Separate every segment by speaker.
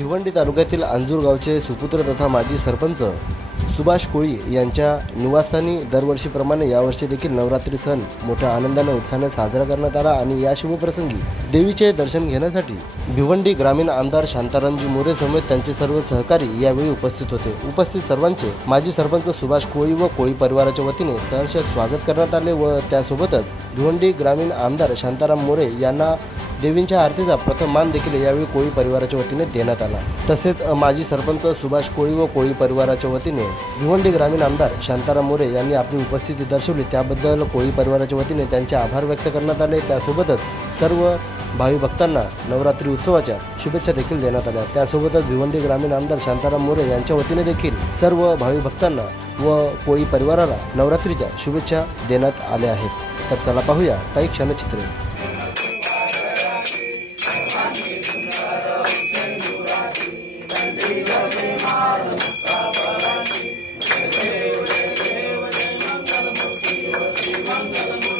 Speaker 1: भिवंडी तालुक्यातील अंजूर गावचे सुपुत्र तथा माजी सरपंच सुभाष कोळी यांच्या निवासस्थानी दरवर्षीप्रमाणे यावर्षी देखील नवरात्री सण मोठ्या आनंदाने उत्साहाने साजरा करण्यात आला आणि या शुभप्रसंगी देवीचे दर्शन घेण्यासाठी भिवंडी ग्रामीण आमदार शांतारामजी मोरे समेत त्यांचे सर्व सहकारी यावेळी उपस्थित होते. उपस्थित सर्वांचे माजी सरपंच सुभाष कोळी व कोळी परिवाराच्या वतीने सहर्ष स्वागत करण्यात आले व त्यासोबतच भिवंडी ग्रामीण आमदार शांताराम मोरे यांना देवींच्या आरतीचा प्रथम मान देखील यावेळी कोळी परिवाराच्या वतीने देण्यात आला. तसेच माजी सरपंच सुभाष कोळी व कोळी परिवाराच्या वतीने भिवंडी ग्रामीण आमदार शांताराम मोरे यांनी आपली उपस्थिती दर्शवली. त्याबद्दल कोळी परिवाराच्या वतीने त्यांचे आभार व्यक्त करण्यात आले. त्यासोबतच सर्व भावी भक्तांना नवरात्री उत्सवाच्या शुभेच्छा देखील देण्यात आल्या. त्यासोबतच भिवंडी ग्रामीण आमदार शांताराम मोरे यांच्या वतीने देखील सर्व भावी भक्तांना व कोळी परिवाराला नवरात्रीच्या शुभेच्छा देण्यात आल्या आहेत. तर चला पाहूया काही क्षणचित्रे
Speaker 2: Thank you.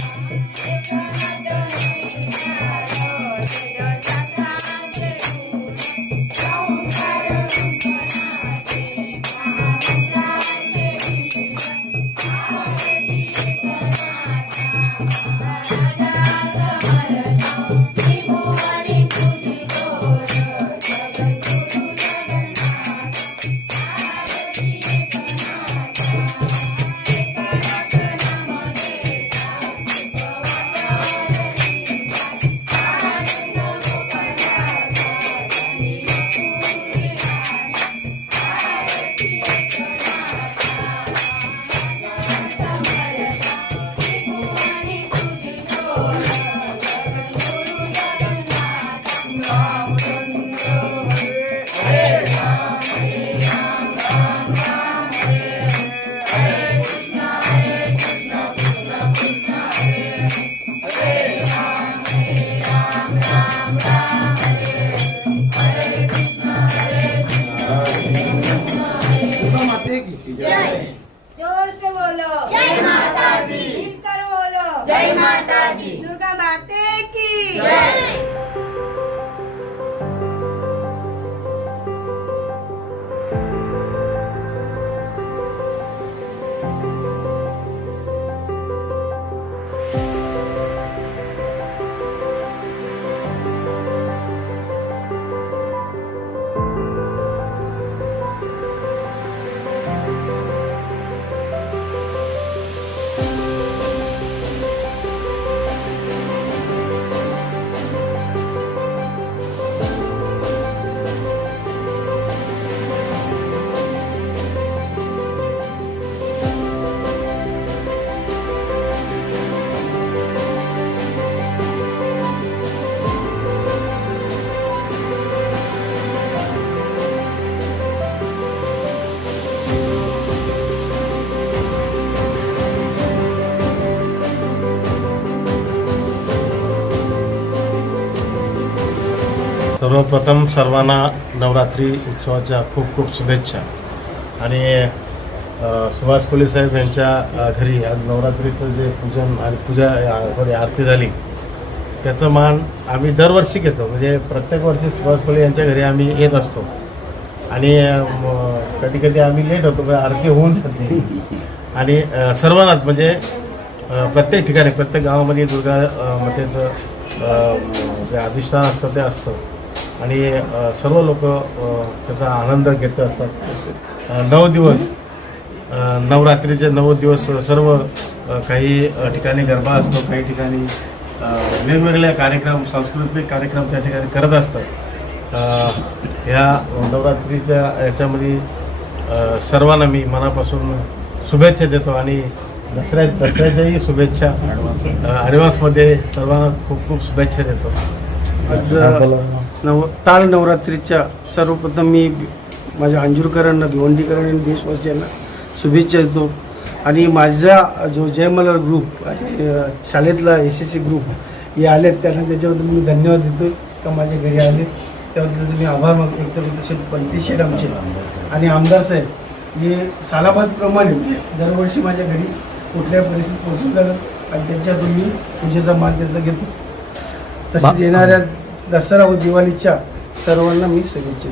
Speaker 2: Thank you.
Speaker 3: सर्वप्रथम सर्वांना नवरात्री उत्सवाच्या खूप खूप शुभेच्छा. आणि सुभाष कोले साहेब यांच्या घरी आज नवरात्रीचं जे पूजन आणि पूजा सॉरी आरती झाली त्याचं मान आम्ही दरवर्षी घेतो. म्हणजे प्रत्येक वर्षी सुभाष कोले यांच्या घरी आम्ही येत असतो. आणि कधी कधी आम्ही लेट होतो म्हणजे आरती होऊन जाते. आणि सर्वांनाच म्हणजे प्रत्येक ठिकाणी प्रत्येक गावामध्ये दुर्गा मातेचं जे अधिष्ठान असतं ते असतं. आणि सर्व लोक त्याचा आनंद घेत असतात. नऊ दिवस नवरात्रीचे नऊ दिवस सर्व काही ठिकाणी गरबा असतो काही ठिकाणी वेगवेगळ्या कार्यक्रम सांस्कृतिक कार्यक्रम त्या ठिकाणी करत असतात. ह्या नवरात्रीच्या याच्यामध्ये सर्वांना मी मनापासून शुभेच्छा देतो आणि दसऱ्या दसऱ्याच्याही शुभेच्छा ॲडव्हान्समध्ये सर्वांना खूप खूप शुभेच्छा देतो.
Speaker 4: आज नव ताल नवरात्रीच्या सर्वप्रथम मी माझ्या अंजूरकरांना भिवंडीकरांना आणि देशवासियांना शुभेच्छा देतो. आणि माझा जो जय मल्हार ग्रुप आणि शाळेतला एस एस सी ग्रुप हे आलेत त्यांना त्याच्याबद्दल मी धन्यवाद देतो का माझ्या घरी आले. त्याबद्दल मी आभार मागतो व्यक्त करतो. तसे शेठ आमचे. आणि आमदार साहेब हे सालाबादप्रमाणे दरवर्षी माझ्या घरी कुठल्याही परिस्थितीत पोहोचून जातात आणि त्यांच्यातून मी पूजेचा मान त्यांचा घेतो. तसेच येणाऱ्या दसरा व दिवाळीच्या सर्वांना मी शुभेच्छा